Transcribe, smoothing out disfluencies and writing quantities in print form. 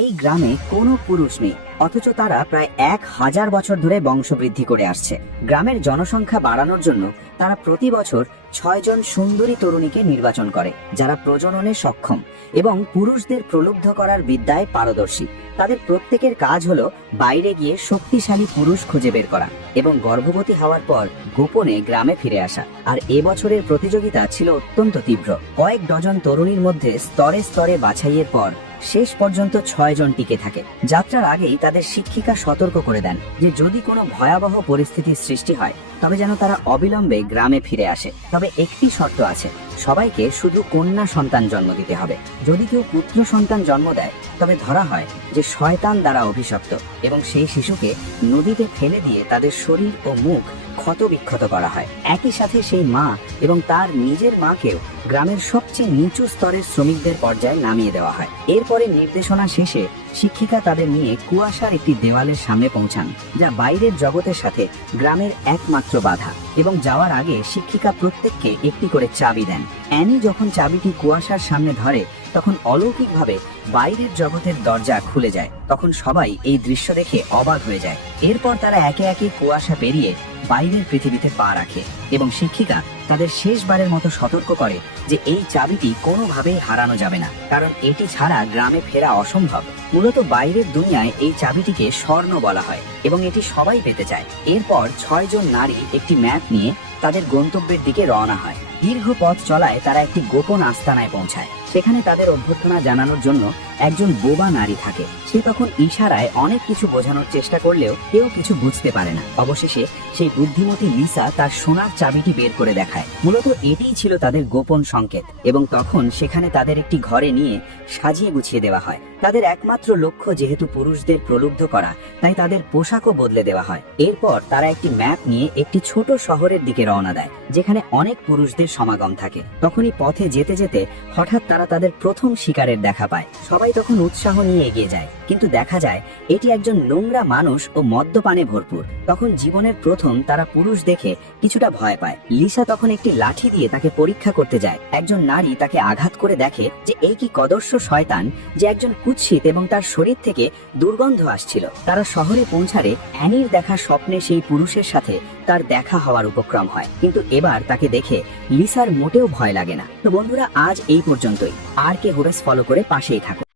এই গ্রামে কোনো পুরুষ নেই, অথচ তারা প্রায় 1000 বছর ধরে বংশবৃদ্ধি করে আসছে। গ্রামের জনসংখ্যা বাড়ানোর জন্য তারা প্রতি বছর 6 জন সুন্দরী তরুণীকে নির্বাচন করে, যারা প্রজননে সক্ষম এবং পুরুষদের প্রলুব্ধ করার বিদ্যায় পারদর্শী। তাদের প্রত্যেকের কাজ হলো বাইরে গিয়ে শক্তিশালী পুরুষ খুঁজে বের করা এবং গর্ভবতী হওয়ার পর গোপনে গ্রামে ফিরে আসা। আর এবছরের প্রতিযোগিতা ছিল অত্যন্ত তীব্র। কয়েক ডজন তরুণীর মধ্যে স্তরে স্তরে বাছাইয়ের পর শেষ পর্যন্ত 6 জন টিকে থাকে। যাত্রার আগেই তাদের শিক্ষিকা সতর্ক করে দেন যে যদি কোনো ভয়াবহ পরিস্থিতির সৃষ্টি হয় তবে যেন তারা অবিলম্বে গ্রামে ফিরে আসে। তবে একটি শর্ত আছে, সবাইকে শুধু কন্যা সন্তান জন্ম দিতে হবে। যদি কেউ পুত্র সন্তান জন্ম দেয় তবে ধরা হয় যে শয়তান দ্বারা অভিশপ্ত এবং সেই শিশুকে নদীতে ফেলে দিয়ে তাদের শরীর ও মুখ ক্ষত বিক্ষত করা হয়। একই সাথে সেই মা এবং তার নিজের মাকেও গ্রামের সবচেয়ে নিচু স্তরের শ্রমিকদের পর্যায়ে নামিয়ে দেওয়া হয়। এরপরে নির্দেশনা শেষে শিক্ষিকা তাদের নিয়ে কুয়াশার একটি দেওয়ালের সামনে পৌঁছান, যা বাইরের জগতের সাথে গ্রামের একমাত্র বাধা। এবং যাওয়ার আগে শিক্ষিকা প্রত্যেককে একটি করে চাবি দেন। অ্যানি যখন চাবিটি কুয়াশার সামনে ধরে তখন অলৌকিকভাবে বাইরের জগতের দরজা খুলে যায়। তখন সবাই এই দৃশ্য দেখে অবাক হয়ে যায়। এরপর তারা একে একে কুয়াশা পেরিয়ে বাইরের পৃথিবীতে পা রাখে এবং শিক্ষিকা তাদের শেষবারের মতো সতর্ক করে যে এই চাবিটি কোনোভাবেই হারানো যাবে না, কারণ এটি ছাড়া গ্রামে ফেরা অসম্ভব। মূলত বাইরের দুনিয়ায় এই চাবিটিকে স্বর্ণ বলা হয় এবং এটি সবাই পেতে চায়। এরপর 6 জন নারী একটি ম্যাপ নিয়ে তাদের গন্তব্যের দিকে রওনা হয়। দীর্ঘ পথ চলায় তারা একটি গোপন আস্তানায় পৌঁছায়। সেখানে তাদের অভ্যর্থনা জানানোর জন্য একজন বোবা নারী থাকে। সে তখন ইশারায় অনেক কিছু বোঝানোর চেষ্টা করলেও কেউ কিছু বুঝতে পারে না। অবশেষে সেই বুদ্ধিমতী লিসা তার সোনার চাবিটি বের করে দেখায়। মূলত এটিই ছিল তাদের গোপন সংকেত এবং তখন সেখানে তাদের একটি ঘরে নিয়ে সাজিয়ে গুছিয়ে দেওয়া হয়। তাদের একমাত্র লক্ষ্য যেহেতু পুরুষদের প্রলুব্ধ করা, তাই তাদের পোশাকও বদলে দেওয়া হয়। এরপর তারা একটি ম্যাপ নিয়ে একটি ছোট শহরের দিকে রওনা দেয়, যেখানে অনেক পুরুষদের সমাগম থাকে। তখনই পথে যেতে যেতে হঠাৎ তারা তাদের প্রথম শিকারের দেখা পায়। সবাই তখন উৎসাহ নিয়ে এগিয়ে যায়, কিন্তু দেখা যায় এটি একজন নোংরা মানুষ ও মদ্যপানে ভরপুর। তখন জীবনের প্রথম তারা পুরুষ দেখে কিছুটা ভয় পায়। লিসা তখন একটি লাঠি দিয়ে তাকে পরীক্ষা করতে যায়। একজন নারী তাকে আঘাত করে দেখে যে এই কি কদর্য শয়তান, যে একজন কুৎসিত এবং তার শরীর থেকে দুর্গন্ধ আসছিল। তারা শহরে পৌঁছালে অ্যানির দেখা স্বপ্নে সেই পুরুষের সাথে তার দেখা হওয়ার উপক্রম হয়, কিন্তু এবার তাকে দেখে লিসার মোটেও ভয় লাগে না। তো বন্ধুরা, আজ এই পর্যন্তই। আর কে হোরেস ফলো করে পাশেই থাকো।